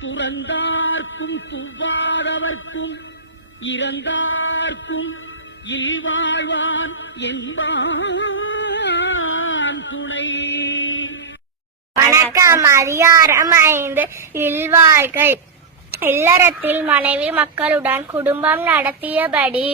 துறந்தார்க்கும் துவாதவர்க்கும் இறந்தார்க்கும் இல்வாழ்வான் என்பான் துணை. வணக்கம். அதிகாரம் 5 இல்வாழ்க்கை. இல்லறத்தில் மனைவி மக்களுடன் குடும்பம் நடத்தியபடி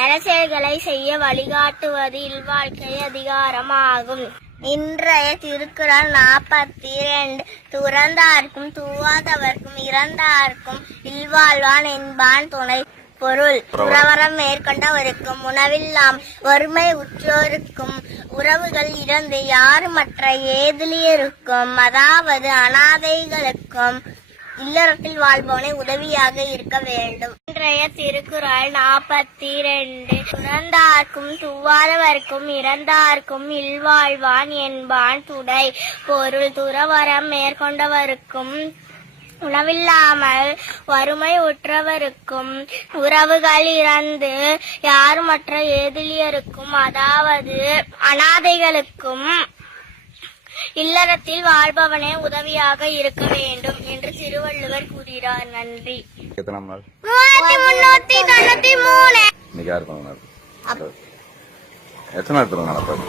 அரசியல்களை செய்ய வழிகாட்டுவது இல்வாழ்க்கை அதிகாரமாகும். இன்றைய திருக்குறள் 42. துறந்தார்க்கும் தூவாதவர்க்கும் இறந்தார்க்கும் இல்வாழ்வான் என்பான் துணை. பொருள்: துறவறம் மேற்கொண்டவருக்கும் உணவில்லாம் வறுமை உற்றோருக்கும் உறவுகள் இறந்து யாருமற்ற ஏதிலியருக்கும் அதாவது அனாதைகளுக்கும் இல்லறத்தில் வாழ்பவனை உதவியாக இருக்க வேண்டும். இன்றைய திருக்குறள் 42. துறந்தார்க்கும் துவாதவர்க்கும் இறந்தார்க்கும் இல்வாழ்வான் என்பான் துணை. பொருள்: துறவறம் மேற்கொண்டவருக்கும் உணவில்லாமல் வறுமை உற்றவருக்கும் உறவுகள் இறந்து யாருமற்ற ஏதிலியருக்கும் அதாவது அனாதைகளுக்கும் இல்லறத்தில் வாழ்பவனே உதவியாக இருக்க வேண்டும் என்று திருவள்ளுவர் கூறுகிறார். நன்றி. எத்தனை நாள்? 3393. இன்னைக்கு யார் எத்தனை நாள் நடப்பாரு?